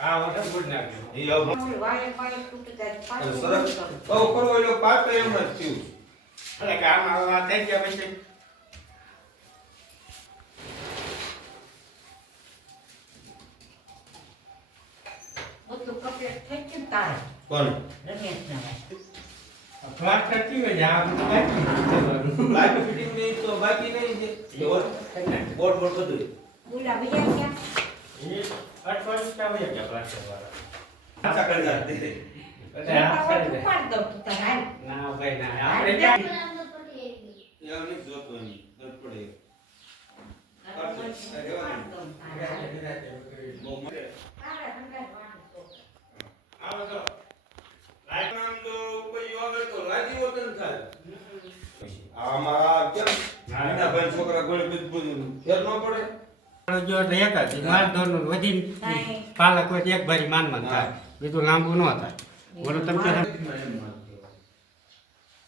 આ વખત ગુડ નાખ્યો એ આવ વાય પાય તૂટી જાય પાછું સરસ બહુ કરો એલો પાક એમ જ થયું એટલે કે આમાં આ થઈ ગયા પછી બધું કમ્પ્લીટ થઈ ગયું તારે કોણ રમેશના ક્લાસ કરતી હોય આ બધું બાકી બાકી ફિટિંગ નહીં તો બાકી નહીં છે બોર્ડ બધું બોલા બીજા ક્યાં એ અઠવાડિયું કા હોય કે ક્લાસ વાળા આશા કરી જાતે એટલે આ કરી દે પાડ દો તું તારે ના ભાઈ ના આપણે ક્યાં એમ નહીં જોતો એની દર્દ પડે બહુ મરે આવો તો લાઈટમાં તો કોઈ આવે તો લાગી હોત ને થાય આ મારા કેમ નાના ભાઈ છોકરા ગોળે બધું ફેર ન પડે જો એટલે એક જ માલ દોરનું વધીને પાલક હોય એક ભારી માન થાય બીજું લાંબુ ન થાય બોલો તમે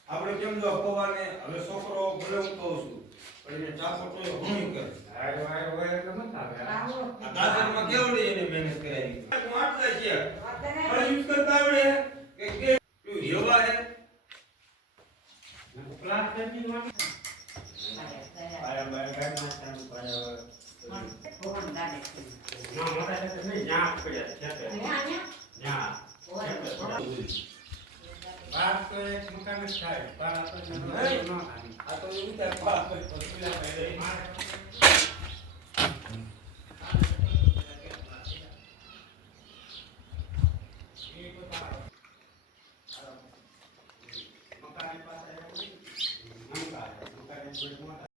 આપણે કેમ જો પવાને હવે છોકરો ભલે હું કહું છું પણ એને ચાકો તો ઘણું કરે આયો આયો હોય એટલે મત આવે આ દાદરમાં કેવડી એને મહેનત કરાવી હું આટલા છે પણ યુઝ કરતા આવડે કે તું હેવા હે ક્લાસ કરતી માં આયા બાય બાય માં કામ પાયો ફોન દાડે ના મોટા છે નહીં જા પડ્યા છે તે જા બાપ તો એક મકાન જ થાય બાપ તો ન થાય આ તો એવું થાય પાપ પર પસુલા પડે